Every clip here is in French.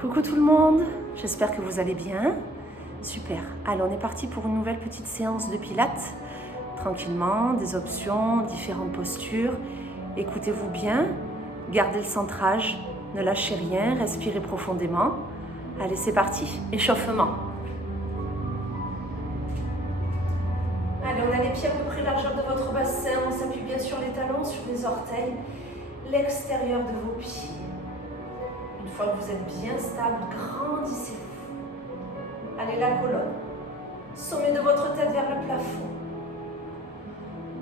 Coucou tout le monde, j'espère que vous allez bien. Super, allez on est parti pour une nouvelle petite séance de pilates. Tranquillement, des options, différentes postures. Écoutez-vous bien, gardez le centrage, ne lâchez rien, respirez profondément. Allez c'est parti, échauffement. Allez on a les pieds à peu près largeur de votre bassin, on s'appuie bien sur les talons, sur les orteils, l'extérieur de vos pieds. Une fois que vous êtes bien stable, grandissez-vous. Allez, la colonne. Sommet de votre tête vers le plafond.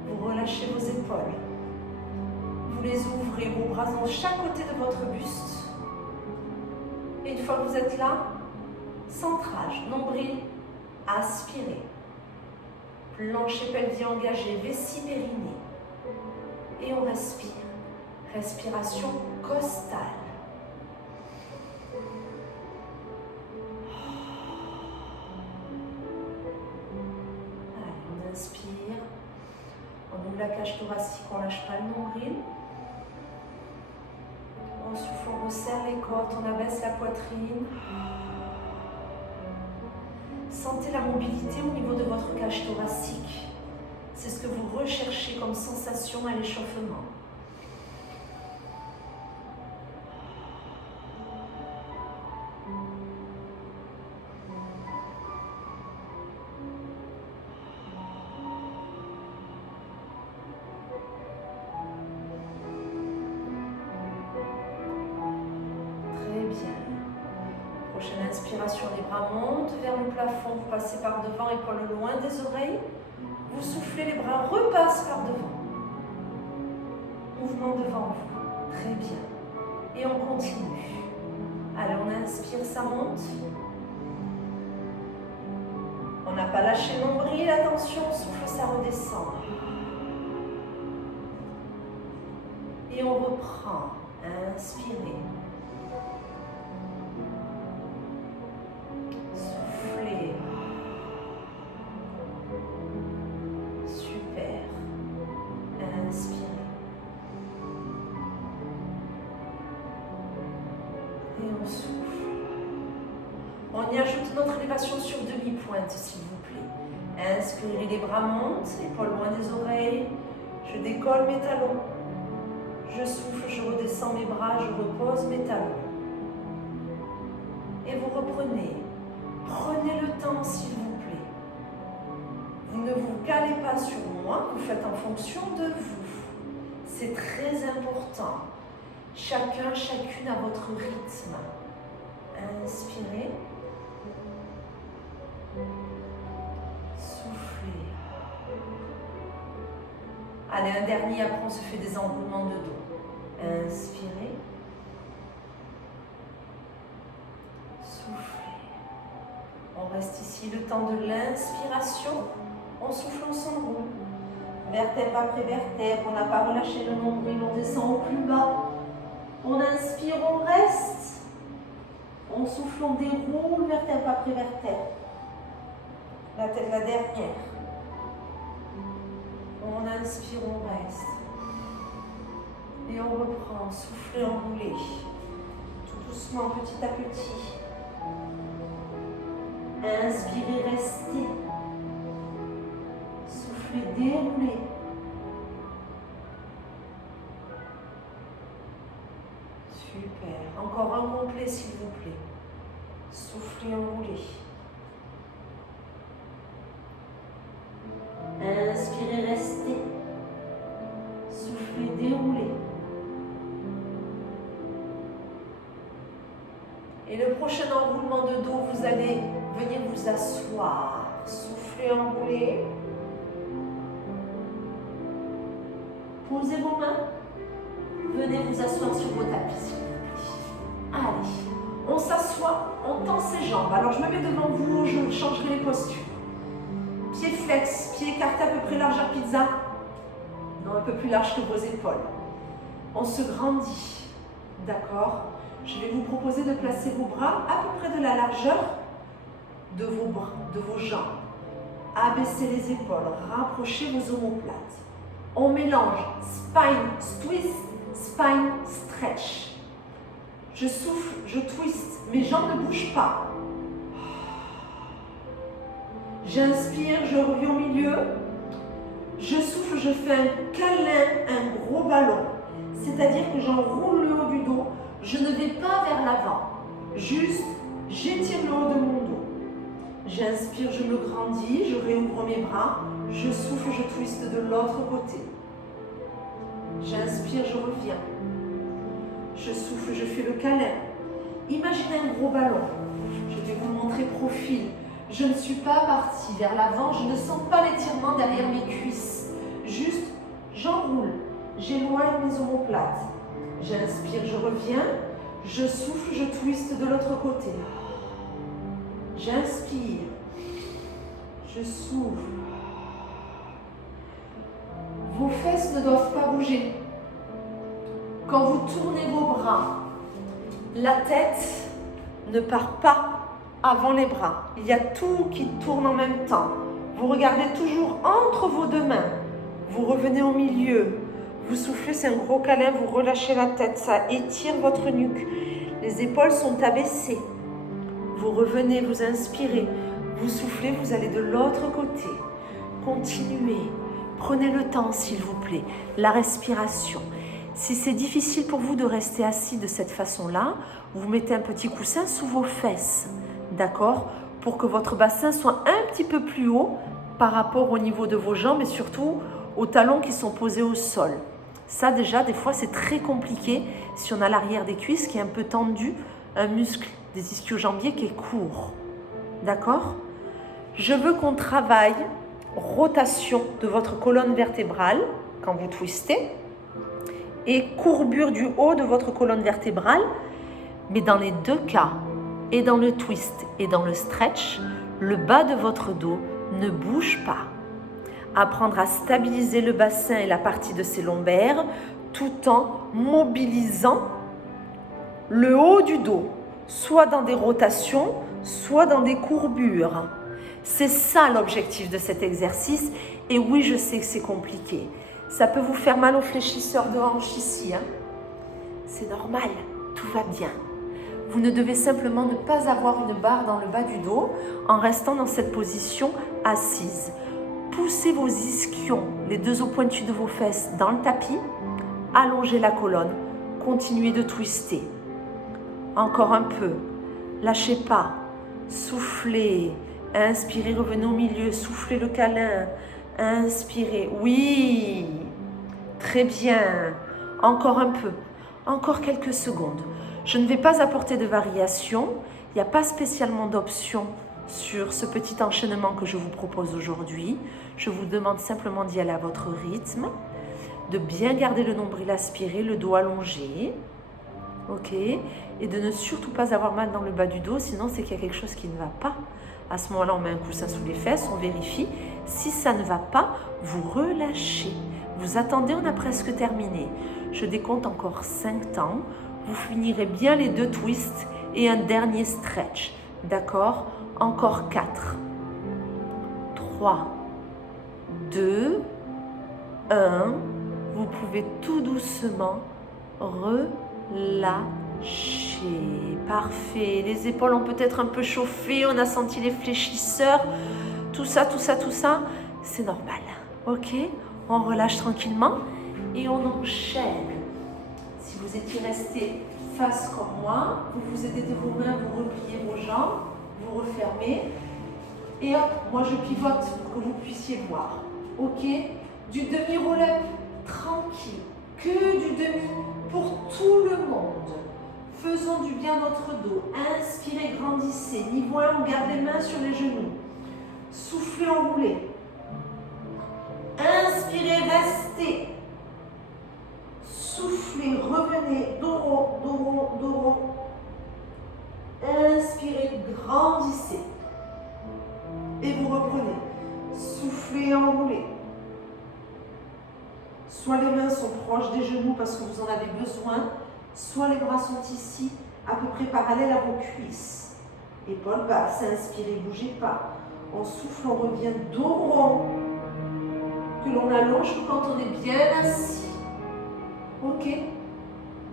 Vous relâchez vos épaules. Vous les ouvrez, vos bras de chaque côté de votre buste. Et une fois que vous êtes là, centrage, nombril, aspirez. Plancher pelvien engagé, vessie périnée. Et on respire. Respiration costale. Inspire, on ouvre la cage thoracique, on ne lâche pas le nombril. On souffle, on resserre les côtes, on abaisse la poitrine. Sentez la mobilité au niveau de votre cage thoracique. C'est ce que vous recherchez comme sensation à l'échauffement. Prochaine inspiration, les bras montent vers le plafond, vous passez par devant, épaules loin des oreilles. Vous soufflez, les bras repassent par devant. Mouvement devant vous. Très bien. Et on continue. Allez, on inspire, ça monte. On n'a pas lâché le nombril, attention, souffle, ça redescend. Et on reprend. Inspirez. On y ajoute notre élévation sur demi-pointe, s'il vous plaît. Inspirez, les bras montent, épaules loin des oreilles. Je décolle mes talons. Je souffle, je redescends mes bras, je repose mes talons. Et vous reprenez. Prenez le temps, s'il vous plaît. Vous ne vous calez pas sur moi, vous faites en fonction de vous. C'est très important. Chacun, chacune à votre rythme. Inspirez. Soufflez. Allez, un dernier, après on se fait des enroulements de dos. Inspirez. Soufflez. On reste ici le temps de l'inspiration. On souffle, on s'enroule. Vertèbre après vertèbre, on n'a pas relâché le nombril, on descend au plus bas. On inspire, on reste. On souffle, on déroule, vertèbre après vertèbre. La tête la dernière. On inspire, on reste. Et on reprend, souffler, enrouler. Tout doucement, petit à petit. Inspirez, restez. Soufflez, déroulez. Super. Encore un complet, s'il vous plaît. Soufflez, enroulez. Inspirez, restez. Soufflez, déroulez. Et le prochain enroulement de dos, vous allez venir vous asseoir. Soufflez, enroulez. Posez vos mains. Venez vous asseoir sur vos tapis, s'il vous plaît. Allez, on s'assoit, on tend ses jambes. Alors je me mets devant vous, je changerai les postures. Pieds flex, pieds écartés à peu près largeur pizza. Non, un peu plus large que vos épaules. On se grandit, d'accord? Je vais vous proposer de placer vos bras à peu près de la largeur de vos bras, de vos jambes. Abaissez les épaules, rapprochez vos omoplates. On mélange spine twist, spine stretch. Je souffle, je twiste, mes jambes ne bougent pas. J'inspire, je reviens au milieu. Je souffle, je fais un câlin, un gros ballon. C'est-à-dire que j'enroule le haut du dos. Je ne vais pas vers l'avant. Juste, j'étire le haut de mon dos. J'inspire, je me grandis, je réouvre mes bras. Je souffle, je twiste de l'autre côté. J'inspire, je reviens. Je souffle, je fais le câlin. Imaginez un gros ballon. Je vais vous montrer profil. Je ne suis pas partie vers l'avant, je ne sens pas l'étirement derrière mes cuisses. Juste, j'enroule, j'éloigne mes omoplates. J'inspire, je reviens. Je souffle, je twiste de l'autre côté. J'inspire. Je souffle. Vos fesses ne doivent pas bouger. Quand vous tournez vos bras, la tête ne part pas avant les bras. Il y a tout qui tourne en même temps. Vous regardez toujours entre vos deux mains. Vous revenez au milieu. Vous soufflez, c'est un gros câlin. Vous relâchez la tête. Ça étire votre nuque. Les épaules sont abaissées. Vous revenez, vous inspirez. Vous soufflez, vous allez de l'autre côté. Continuez. Prenez le temps, s'il vous plaît. La respiration. Si c'est difficile pour vous de rester assis de cette façon-là, vous mettez un petit coussin sous vos fesses. D'accord? Pour que votre bassin soit un petit peu plus haut par rapport au niveau de vos jambes et surtout aux talons qui sont posés au sol. Ça déjà, des fois, c'est très compliqué si on a l'arrière des cuisses qui est un peu tendu, un muscle des ischio-jambiers qui est court. D'accord? Je veux qu'on travaille rotation de votre colonne vertébrale quand vous twistez et courbure du haut de votre colonne vertébrale, mais dans les deux cas, et dans le twist et dans le stretch, le bas de votre dos ne bouge pas. Apprendre à stabiliser le bassin et la partie de ses lombaires tout en mobilisant le haut du dos, soit dans des rotations, soit dans des courbures. C'est ça l'objectif de cet exercice. Et oui, je sais que c'est compliqué. Ça peut vous faire mal au fléchisseur de hanche ici. C'est normal, tout va bien. Vous ne devez simplement ne pas avoir une barre dans le bas du dos en restant dans cette position assise. Poussez vos ischions, les deux os pointus de vos fesses, dans le tapis. Allongez la colonne. Continuez de twister. Encore un peu. Lâchez pas. Soufflez. Inspirez, revenez au milieu. Soufflez le câlin. Inspirez. Oui. Très bien. Encore un peu. Encore quelques secondes. Je ne vais pas apporter de variation. Il n'y a pas spécialement d'option sur ce petit enchaînement que je vous propose aujourd'hui. Je vous demande simplement d'y aller à votre rythme, de bien garder le nombril aspiré, le dos allongé, ok, et de ne surtout pas avoir mal dans le bas du dos, sinon c'est qu'il y a quelque chose qui ne va pas. À ce moment-là, on met un coussin sous les fesses, on vérifie. Si ça ne va pas, vous relâchez. Vous attendez, on a presque terminé. Je décompte encore 5 temps. Vous finirez bien les 2 twists et un dernier stretch. D'accord? Encore 4, 3, 2, 1. Vous pouvez tout doucement relâcher. Parfait. Les épaules ont peut-être un peu chauffé. On a senti les fléchisseurs. Tout ça, c'est normal. Ok? On relâche tranquillement et on enchaîne. Si vous étiez resté face comme moi, vous vous aidez de vos mains, vous repliez vos jambes, vous refermez. Et hop, moi je pivote pour que vous puissiez voir. Ok? Du demi-roll-up tranquille. Que du demi pour tout le monde. Faisons du bien à notre dos. Inspirez, grandissez. Niveau 1, on garde les mains sur les genoux. Soufflez, enroulez. Inspirez, restez. Soufflez, revenez. Dos rond, dos rond, dos rond. Inspirez, grandissez. Et vous reprenez. Soufflez, enroulez. Soit les mains sont proches des genoux parce que vous en avez besoin, soit les bras sont ici, à peu près parallèles à vos cuisses. Épaules basses, inspirez, bougez pas. On souffle, on revient dos rond, que l'on allonge quand on est bien assis. Ok.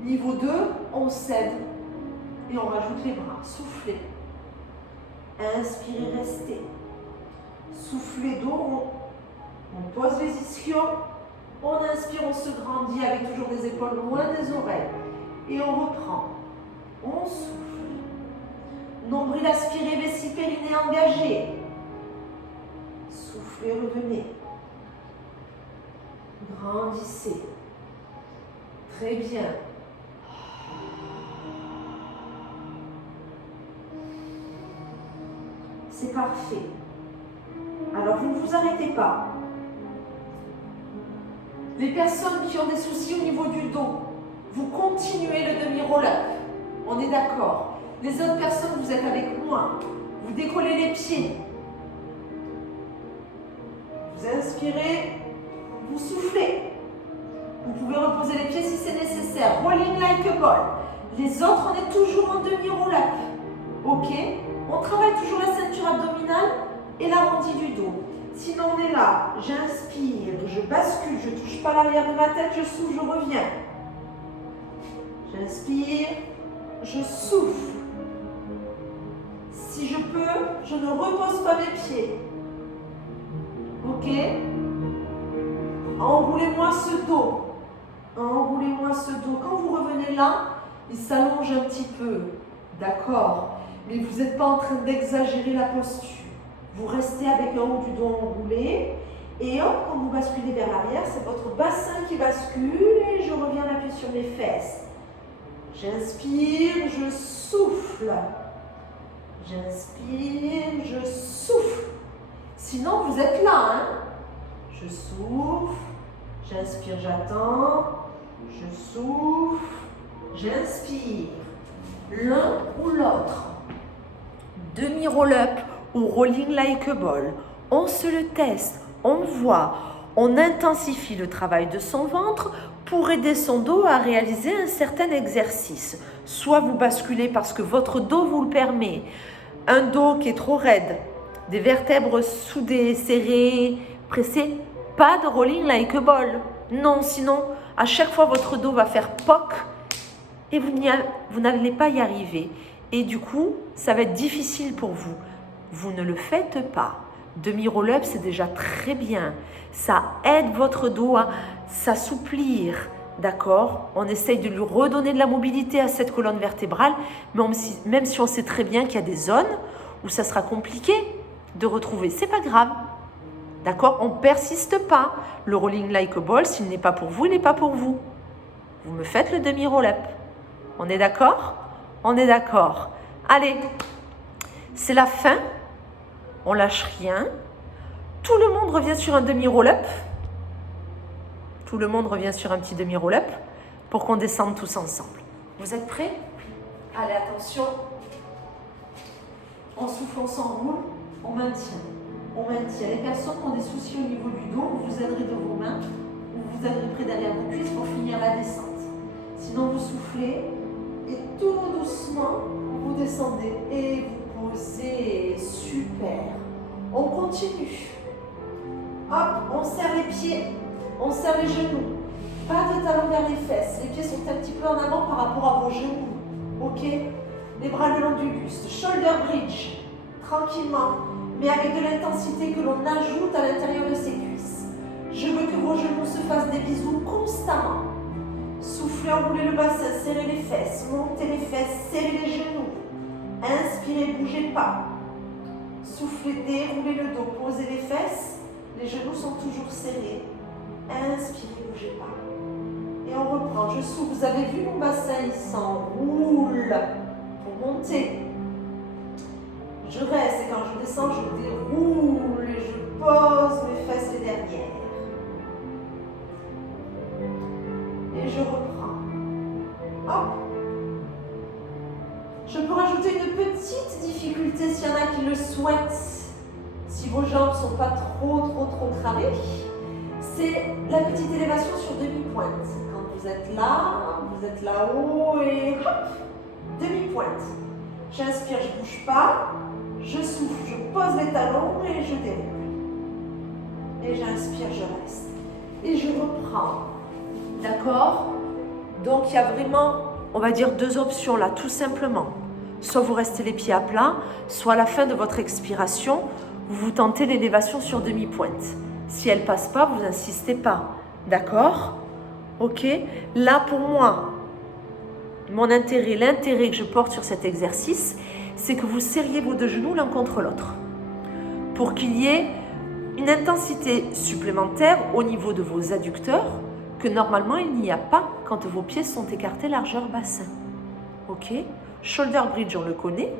Niveau 2, on cède. Et on rajoute les bras. Soufflez. Inspirez, restez. Soufflez, dos rond. On pose les ischions. On inspire, on se grandit avec toujours des épaules loin des oreilles. Et on reprend. On souffle. Nombril aspiré, vessie périnée engagée. Soufflez, revenez. Grandissez. Très bien. C'est parfait. Alors, vous ne vous arrêtez pas. Les personnes qui ont des soucis au niveau du dos, vous continuez le demi-roll-up. On est d'accord. Les autres personnes, vous êtes avec moi. Vous décollez les pieds. Vous inspirez, vous soufflez. Vous pouvez reposer les pieds si c'est nécessaire. Rolling like a ball. Les autres, on est toujours en demi-roll-up. Ok? On travaille toujours la ceinture abdominale et l'arrondi du dos. Sinon, on est là. J'inspire, je bascule, je ne touche pas l'arrière de ma tête, je souffle, je reviens. J'inspire, je souffle. Si je peux, je ne repose pas mes pieds. Ok? Enroulez-moi ce dos. Enroulez-moi ce dos. Quand vous revenez là, il s'allonge un petit peu. D'accord? Mais vous n'êtes pas en train d'exagérer la posture. Vous restez avec un haut du dos enroulé. Et hop, quand vous basculez vers l'arrière, c'est votre bassin qui bascule. Et je reviens l'appuyer sur mes fesses. J'inspire, je souffle. J'inspire, je souffle. Sinon, vous êtes là. Hein? Je souffle. J'inspire, j'attends. Je souffle. J'inspire. L'un ou l'autre. Demi-roll-up ou rolling like a ball. On se le teste, on voit, on intensifie le travail de son ventre pour aider son dos à réaliser un certain exercice. Soit vous basculez parce que votre dos vous le permet, un dos qui est trop raide, des vertèbres soudées, serrées, pressées, pas de rolling like a ball. Non, sinon, à chaque fois, votre dos va faire POC et vous n'allez pas y arriver. Et du coup, ça va être difficile pour vous. Vous ne le faites pas. Demi-roll-up, c'est déjà très bien. Ça aide votre dos à s'assouplir. D'accord? On essaye de lui redonner de la mobilité à cette colonne vertébrale, mais même si on sait très bien qu'il y a des zones où ça sera compliqué de retrouver, c'est pas grave. D'accord? On ne persiste pas. Le rolling like a ball, s'il n'est pas pour vous, il n'est pas pour vous. Vous me faites le demi-roll-up. On est d'accord? On est d'accord. Allez, c'est la fin. On lâche rien. Tout le monde revient sur un demi-roll-up. Tout le monde revient sur un petit demi-roll-up pour qu'on descende tous ensemble. Vous êtes prêts? Allez, attention. On souffle, on s'enroule, on maintient. On maintient. Les personnes qui ont des soucis au niveau du dos, vous aiderez de vos mains ou vous aiderez près derrière vos cuisses pour finir la descente. Sinon, vous soufflez et tout doucement, vous descendez et vous posez. Super. On continue. Hop, on serre les pieds, on serre les genoux. Pas de talons vers les fesses. Les pieds sont un petit peu en avant par rapport à vos genoux. Ok? Les bras le long du buste. Shoulder bridge. Tranquillement, mais avec de l'intensité que l'on ajoute à l'intérieur de ses cuisses. Je veux que vos genoux se fassent des bisous constamment. Soufflez, enroulez le bassin, serrez les fesses, montez les fesses, serrez les genoux. Inspirez, bougez pas. Soufflez, déroulez le dos, posez les fesses. Les genoux sont toujours serrés. Inspirez, bougez pas. Et on reprend. Je souffle. Vous avez vu mon bassin, il s'enroule pour monter. Je reste et quand je descends, je déroule et je pose mes fesses les dernières. Et je reprends. Hop. Je peux rajouter une petite difficulté s'il y en a qui le souhaitent. Si vos jambes ne sont pas trop cramées, c'est la petite élévation sur demi-pointe. Quand vous êtes là-haut et hop, demi-pointe. J'inspire, je ne bouge pas. Je souffle, je pose les talons et je déroule. Et j'inspire, je reste. Et je reprends. D'accord? Donc, il y a vraiment, on va dire, deux options là, tout simplement. soit vous restez les pieds à plat, soit à la fin de votre expiration, vous tentez l'élévation sur demi-pointe. Si elle ne passe pas, vous n'insistez pas. D'accord? Ok? Là, pour moi, l'intérêt que je porte sur cet exercice, c'est que vous serriez vos deux genoux l'un contre l'autre. Pour qu'il y ait une intensité supplémentaire au niveau de vos adducteurs que normalement il n'y a pas quand vos pieds sont écartés largeur bassin. Ok? Shoulder bridge, on le connaît.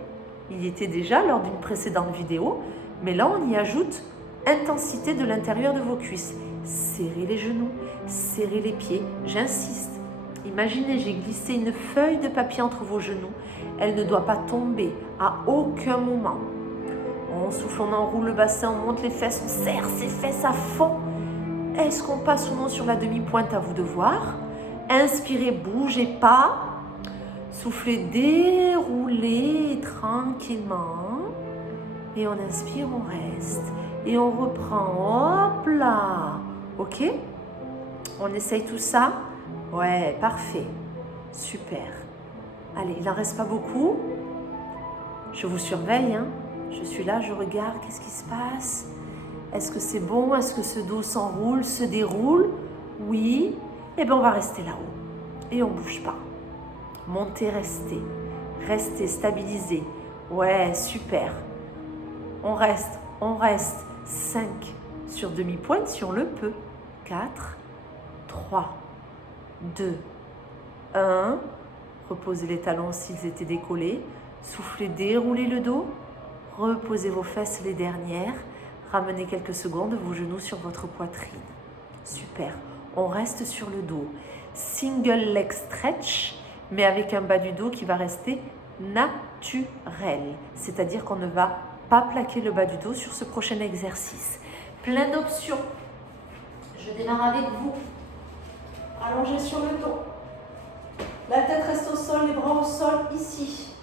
Il y était déjà lors d'une précédente vidéo. Mais là, on y ajoute intensité de l'intérieur de vos cuisses. Serrez les genoux, serrez les pieds. J'insiste. Imaginez, j'ai glissé une feuille de papier entre vos genoux. Elle ne doit pas tomber à aucun moment. On souffle, on enroule le bassin, on monte les fesses, on serre ses fesses à fond. Est-ce qu'on passe ou non sur la demi-pointe? À vous de voir. Inspirez, bougez pas. Soufflez, déroulez tranquillement. Et on inspire, on reste. Et on reprend. Hop là. Ok? On essaye tout ça? Ouais, parfait. Super. Allez, il n'en reste pas beaucoup. Je vous surveille, hein. Je suis là, je regarde. Qu'est-ce qui se passe? Est-ce que c'est bon? Est-ce que ce dos s'enroule, se déroule? Oui. Eh bien, on va rester là-haut. Et on ne bouge pas. Montez, restez. Restez, stabilisez. Ouais, super. On reste. 5 sur demi-pointe si on le peut. 4, 3, 2, 1. Reposez les talons s'ils étaient décollés. Soufflez, déroulez le dos. Reposez vos fesses les dernières. Ramenez quelques secondes vos genoux sur votre poitrine. Super. On reste sur le dos. Single leg stretch, mais avec un bas du dos qui va rester naturel. C'est-à-dire qu'on ne va pas plaquer le bas du dos sur ce prochain exercice. Plein d'options. Je démarre avec vous. Allongé sur le dos. La tête reste au sol, les bras au sol, ici.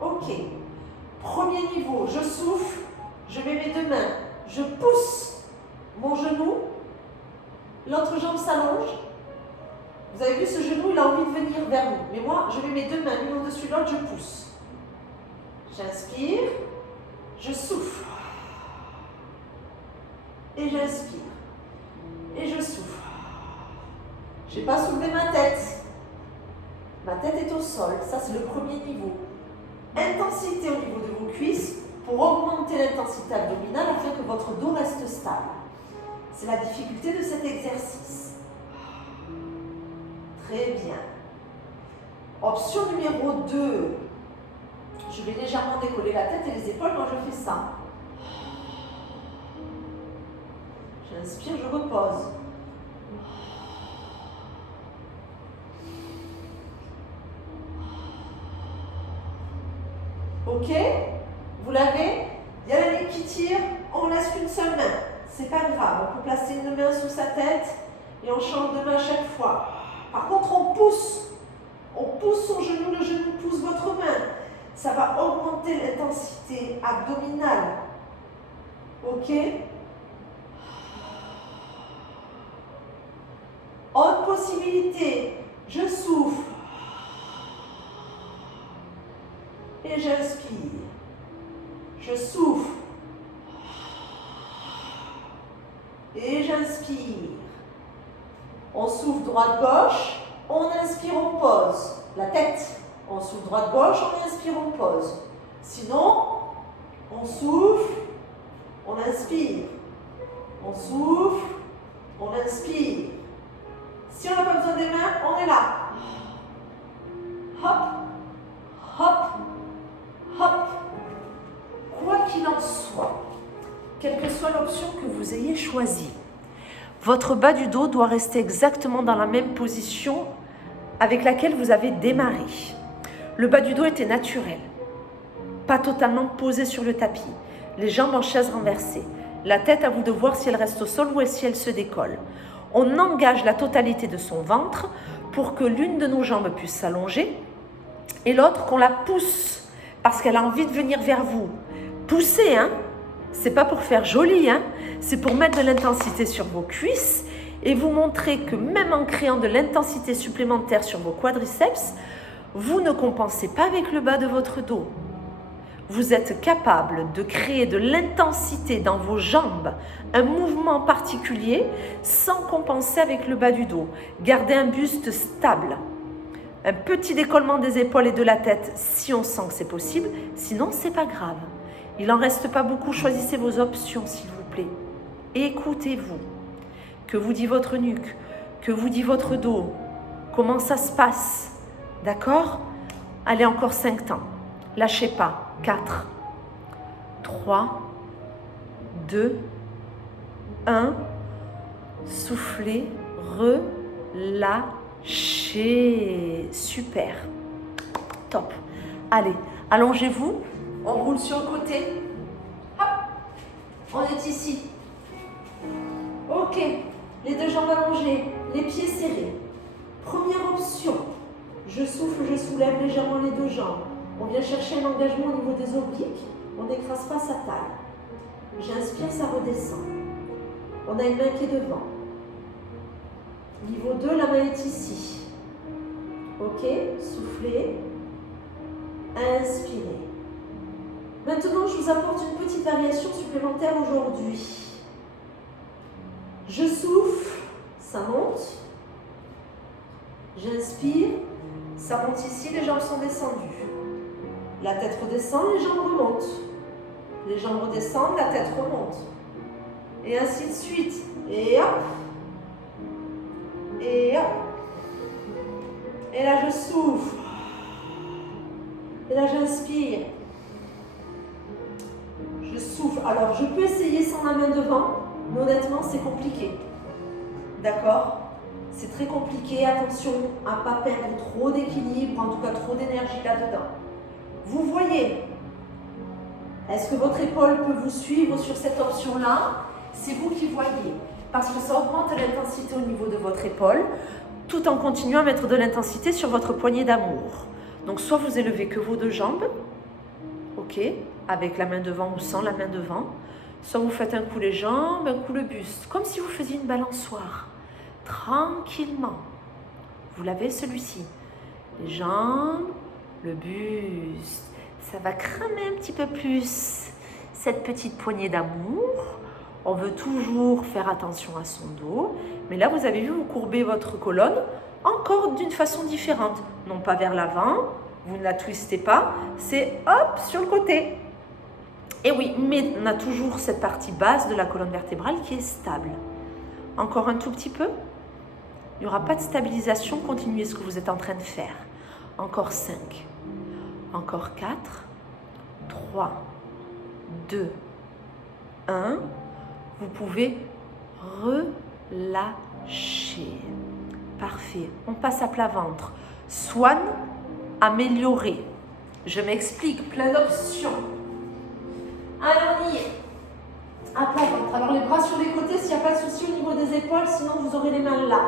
Ok. Premier niveau, je souffle, je mets mes deux mains, je pousse mon genou, l'autre jambe s'allonge. Vous avez vu, ce genou, il a envie de venir vers nous. Mais moi, je mets mes deux mains l'une au-dessus de l'autre, je pousse. J'inspire, je souffle. Et j'inspire. Et je souffle. Je n'ai pas soulevé ma tête. Ma tête est au sol. Ça, c'est le premier niveau. Intensité au niveau de vos cuisses pour augmenter l'intensité abdominale afin que votre dos reste stable. C'est la difficulté de cet exercice. Très bien. Option numéro 2. Je vais légèrement décoller la tête et les épaules quand je fais ça. J'inspire, je repose. Ok? Vous l'avez? Il y a la ligne qui tire, on laisse qu'une seule main. C'est pas grave, on peut placer une main sous sa tête et on change de main à chaque fois. Par contre, on pousse son genou, le genou pousse votre main. Ça va augmenter l'intensité abdominale. Ok? Autre possibilité, je souffle. Et j'inspire. Je souffle. Et j'inspire. On souffle droite-gauche, on inspire, on pose. La tête. On souffle droite-gauche, on inspire, on pose. Sinon, on souffle, on inspire. On souffle, on inspire. Si on n'a pas besoin des mains, on est là. Hop, hop, hop. Quoi qu'il en soit, quelle que soit l'option que vous ayez choisie, votre bas du dos doit rester exactement dans la même position avec laquelle vous avez démarré. Le bas du dos était naturel, pas totalement posé sur le tapis, les jambes en chaise renversée, la tête à vous de voir si elle reste au sol ou si elle se décolle. On engage la totalité de son ventre pour que l'une de nos jambes puisse s'allonger et l'autre qu'on la pousse parce qu'elle a envie de venir vers vous. Poussez, hein? C'est pas pour faire joli, hein? C'est pour mettre de l'intensité sur vos cuisses et vous montrer que même en créant de l'intensité supplémentaire sur vos quadriceps, Vous ne compensez pas avec le bas de votre dos. Vous êtes capable de créer de l'intensité dans vos jambes, un mouvement particulier, sans compenser avec le bas du dos. Gardez un buste stable. Un petit décollement des épaules et de la tête si on sent que c'est possible, sinon c'est pas grave. Il n'en reste pas beaucoup, choisissez vos options s'il vous plaît. Écoutez-vous. Que vous dit votre nuque? Que vous dit votre dos? Comment ça se passe? D'accord? Allez, encore 5 temps. Lâchez pas. 4, 3, 2, 1. Soufflez, relâchez. Super. Top. Allez, allongez-vous. On roule sur le côté. Hop. On est ici. Ok. Les deux jambes allongées, les pieds serrés. Première option. Je souffle, je soulève légèrement les deux jambes. On vient chercher un engagement au niveau des obliques. On n'écrase pas sa taille. J'inspire, ça redescend. On a une main qui est devant. Niveau 2, la main est ici. Ok, soufflez. Inspirez. Maintenant, je vous apporte une petite variation supplémentaire aujourd'hui. Je souffle, ça monte. J'inspire, ça monte ici, les jambes sont descendues. La tête redescend, les jambes remontent. Les jambes redescendent, la tête remonte. Et ainsi de suite. Et hop. Et hop. Et là, je souffle. Et là, j'inspire. Je souffle. Alors, je peux essayer sans la main devant, mais honnêtement, c'est compliqué. D'accord ? C'est très compliqué. Attention à ne pas perdre trop d'équilibre, en tout cas trop d'énergie là-dedans. Vous voyez, est-ce que votre épaule peut vous suivre sur cette option-là? C'est vous qui voyez, parce que ça augmente l'intensité au niveau de votre épaule, tout en continuant à mettre de l'intensité sur votre poignée d'amour. Donc soit vous élevez que vos deux jambes, ok, avec la main devant ou sans la main devant, soit vous faites un coup les jambes, un coup le buste, comme si vous faisiez une balançoire, tranquillement. Vous l'avez celui-ci, les jambes, le buste, ça va cramer un petit peu plus cette petite poignée d'amour. On veut toujours faire attention à son dos, mais là vous avez vu, vous courbez votre colonne encore d'une façon différente, non pas vers l'avant, vous ne la twistez pas, c'est hop sur le côté. Et oui, mais on a toujours cette partie basse de la colonne vertébrale qui est stable. Encore un tout petit peu. Il n'y aura pas de stabilisation, continuez ce que vous êtes en train de faire. Encore 5, encore 4, 3, 2, 1. Vous pouvez relâcher. Parfait. On passe à plat ventre. Swan, améliorer. Je m'explique, plein d'options. Allez, on y est. À plat ventre. Alors les bras sur les côtés s'il n'y a pas de souci au niveau des épaules, sinon vous aurez les mains là.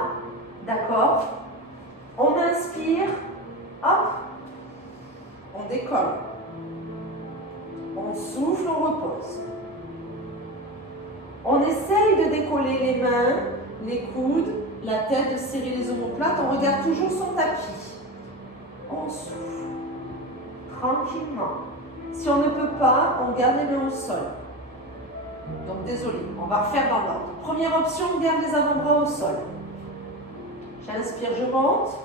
D'accord? On inspire. Hop. On décolle. On souffle, on repose. On essaye de décoller les mains, les coudes, la tête, de serrer les omoplates. On regarde toujours son tapis. On souffle. Tranquillement. Si on ne peut pas, on garde les mains au sol. Donc désolé, on va refaire dans l'ordre. Première option, on garde les avant-bras au sol. J'inspire, je monte.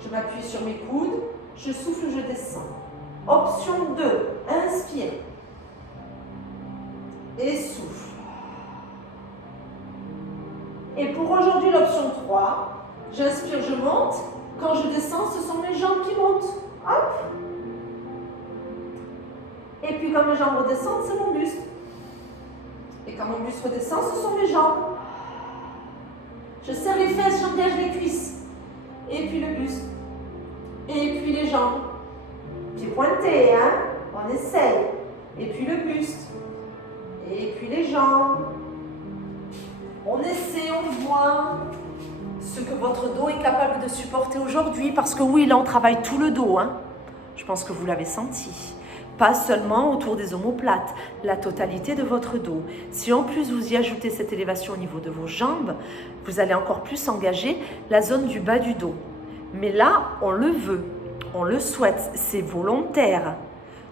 Je m'appuie sur mes coudes. Je souffle, je descends. Option 2, inspire. Et souffle. Et pour aujourd'hui, l'option 3, j'inspire, je monte. Quand je descends, ce sont mes jambes qui montent. Hop. Et puis quand mes jambes redescendent, c'est mon buste. Et quand mon buste redescend, ce sont mes jambes. Je serre les fesses, j'engage les cuisses. Et puis le buste. Et puis les jambes. Pieds pointés, hein? On essaye. Et puis le buste. Et puis les jambes. On essaie, on voit ce que votre dos est capable de supporter aujourd'hui. Parce que oui, là, on travaille tout le dos, hein? Je pense que vous l'avez senti. Pas seulement autour des omoplates, la totalité de votre dos. Si en plus vous y ajoutez cette élévation au niveau de vos jambes, vous allez encore plus engager la zone du bas du dos. Mais là, on le veut. on le souhaite, c'est volontaire.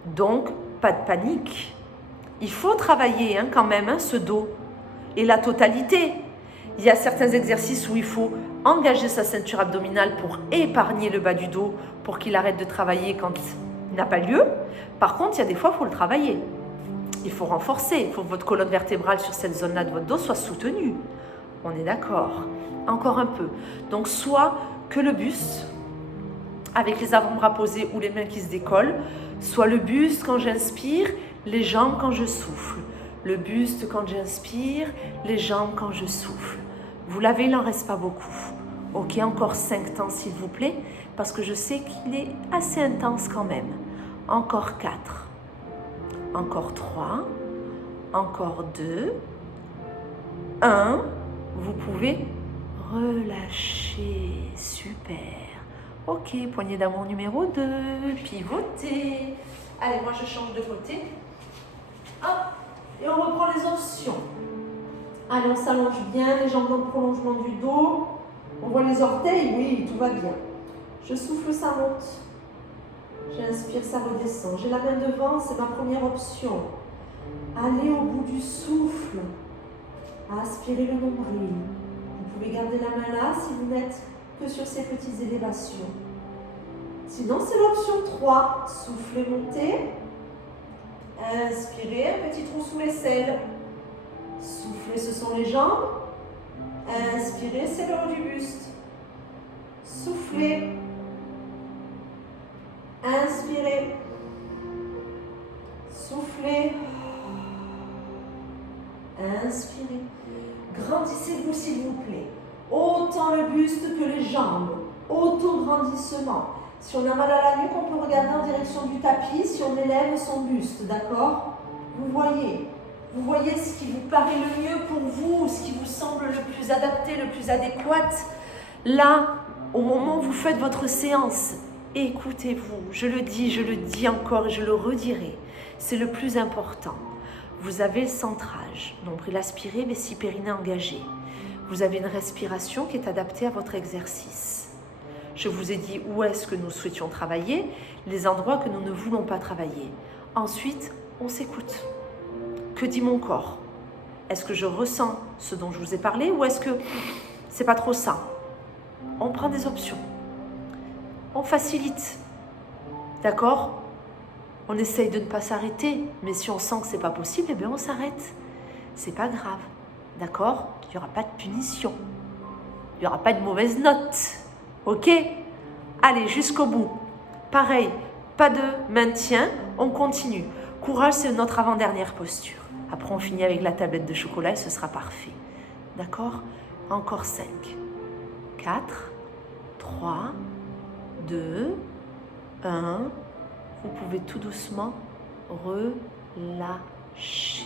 Donc, pas de panique. Il faut travailler quand même ce dos et la totalité. Il y a certains exercices où il faut engager sa ceinture abdominale pour épargner le bas du dos, pour qu'il arrête de travailler quand il n'a pas lieu. Par contre, il y a des fois, il faut le travailler. Il faut renforcer, il faut que votre colonne vertébrale sur cette zone-là de votre dos soit soutenue. On est d'accord. Encore un peu. Donc, soit que le buste, avec les avant-bras posés ou les mains qui se décollent, soit le buste quand j'inspire, les jambes quand je souffle. Le buste quand j'inspire, les jambes quand je souffle. Vous l'avez, il n'en reste pas beaucoup. Ok, encore 5 temps s'il vous plaît, parce que je sais qu'il est assez intense quand même. Encore 4. Encore 3. Encore 2. 1. Vous pouvez relâcher. Super. Ok, poignée d'amour numéro 2. Pivotez. Allez, moi je change de côté. Hop. Et on reprend les options. Allez, on s'allonge bien, les jambes dans le prolongement du dos. On voit les orteils, oui, tout va bien. Je souffle, ça monte. J'inspire, ça redescend. J'ai la main devant, c'est ma première option. Allez au bout du souffle. Aspirez le nombril. Vous pouvez garder la main là si vous n'êtes que sur ces petites élévations. Sinon, c'est l'option 3. Soufflez, montez. Inspirez, un petit trou sous l'aisselle. Soufflez, ce sont les jambes. Inspirez, c'est le haut du buste. Soufflez. Inspirez. Soufflez. Inspirez. Grandissez-vous s'il vous plaît. Autant le buste que les jambes. Auto-grandissement. Si on a mal à la nuque, on peut regarder en direction du tapis si on élève son buste, d'accord? Vous voyez ce qui vous paraît le mieux pour vous, ce qui vous semble le plus adapté, le plus adéquat. Là, au moment où vous faites votre séance, écoutez-vous, je le dis encore et je le redirai. C'est le plus important. Vous avez le centrage, nombril aspiré, vessie périnée engagée. Vous avez une respiration qui est adaptée à votre exercice. Je vous ai dit où est-ce que nous souhaitions travailler, les endroits que nous ne voulons pas travailler. Ensuite, on s'écoute. Que dit mon corps? Est-ce que je ressens ce dont je vous ai parlé ou est-ce que c'est pas trop ça? On prend des options. On facilite. D'accord? On essaye de ne pas s'arrêter, mais si on sent que c'est pas possible, eh bien on s'arrête. C'est pas grave. D'accord? Il n'y aura pas de punition. Il n'y aura pas de mauvaise note. Ok? Allez, jusqu'au bout. Pareil, pas de maintien, on continue. Courage, c'est notre avant-dernière posture. Après, on finit avec la tablette de chocolat et ce sera parfait. D'accord? Encore 5, 4, 3, 2, 1. Vous pouvez tout doucement relâcher.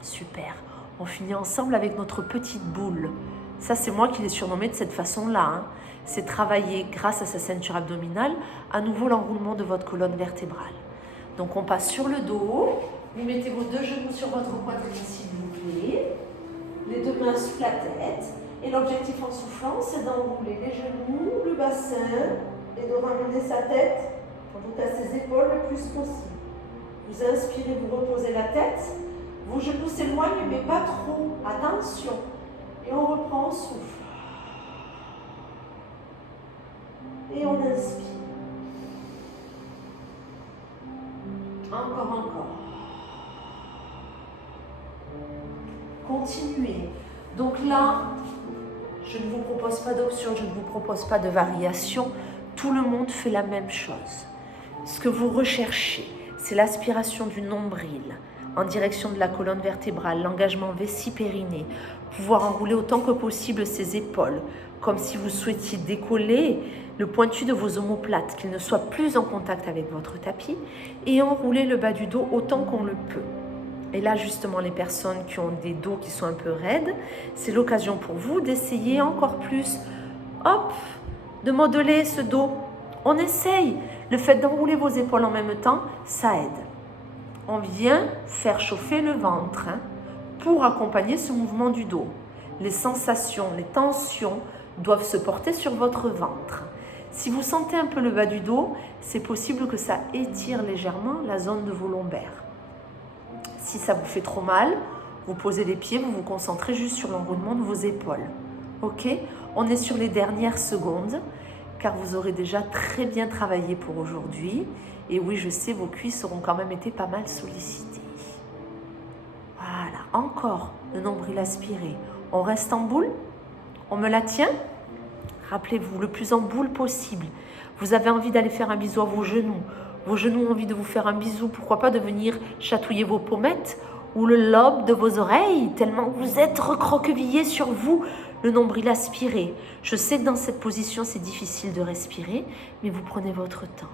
Super. On finit ensemble avec notre petite boule. Ça, c'est moi qui l'ai surnommée de cette façon-là. C'est travailler grâce à sa ceinture abdominale, à nouveau l'enroulement de votre colonne vertébrale. Donc, on passe sur le dos. Vous mettez vos 2 genoux sur votre poitrine, s'il vous plaît. Les 2 mains sous la tête. Et l'objectif en soufflant, c'est d'enrouler les genoux, le bassin, et de ramener sa tête, en tout cas ses épaules, le plus possible. Vous inspirez, vous reposez la tête. Vos genoux s'éloignent, mais pas trop. Attention. Et on reprend, on souffle. Et on inspire. Encore. Continuez. Donc là, je ne vous propose pas d'option, je ne vous propose pas de variation. Tout le monde fait la même chose. Ce que vous recherchez, c'est l'aspiration du nombril en direction de la colonne vertébrale, l'engagement vessie-périnée, pouvoir enrouler autant que possible ses épaules, comme si vous souhaitiez décoller le pointu de vos omoplates, qu'il ne soit plus en contact avec votre tapis, et enrouler le bas du dos autant qu'on le peut. Et là, justement, les personnes qui ont des dos qui sont un peu raides, c'est l'occasion pour vous d'essayer encore plus, hop, de modeler ce dos. On essaye. Le fait d'enrouler vos épaules en même temps, ça aide. On vient faire chauffer le ventre pour accompagner ce mouvement du dos. Les sensations, les tensions doivent se porter sur votre ventre. Si vous sentez un peu le bas du dos, c'est possible que ça étire légèrement la zone de vos lombaires. Si ça vous fait trop mal, vous posez les pieds, vous vous concentrez juste sur l'enroulement de vos épaules. Ok? On est sur les dernières secondes, car vous aurez déjà très bien travaillé pour aujourd'hui. Et oui, je sais, vos cuisses auront quand même été pas mal sollicitées. Voilà, encore le nombril aspiré. On reste en boule, on me la tient. Rappelez-vous, le plus en boule possible. Vous avez envie d'aller faire un bisou à vos genoux. Vos genoux ont envie de vous faire un bisou. Pourquoi pas de venir chatouiller vos pommettes ou le lobe de vos oreilles, tellement vous êtes recroquevillés sur vous, le nombril aspiré. Je sais que dans cette position, c'est difficile de respirer, mais vous prenez votre temps.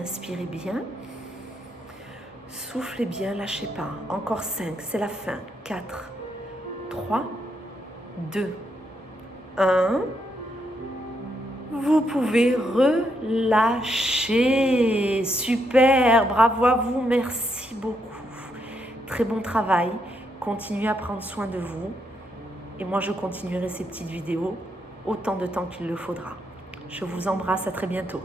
Inspirez bien. Soufflez bien, lâchez pas. Encore 5, c'est la fin. 4, 3, 2, 1. Vous pouvez relâcher. Super, bravo à vous, merci beaucoup. Très bon travail. Continuez à prendre soin de vous. Et moi, je continuerai ces petites vidéos autant de temps qu'il le faudra. Je vous embrasse, à très bientôt.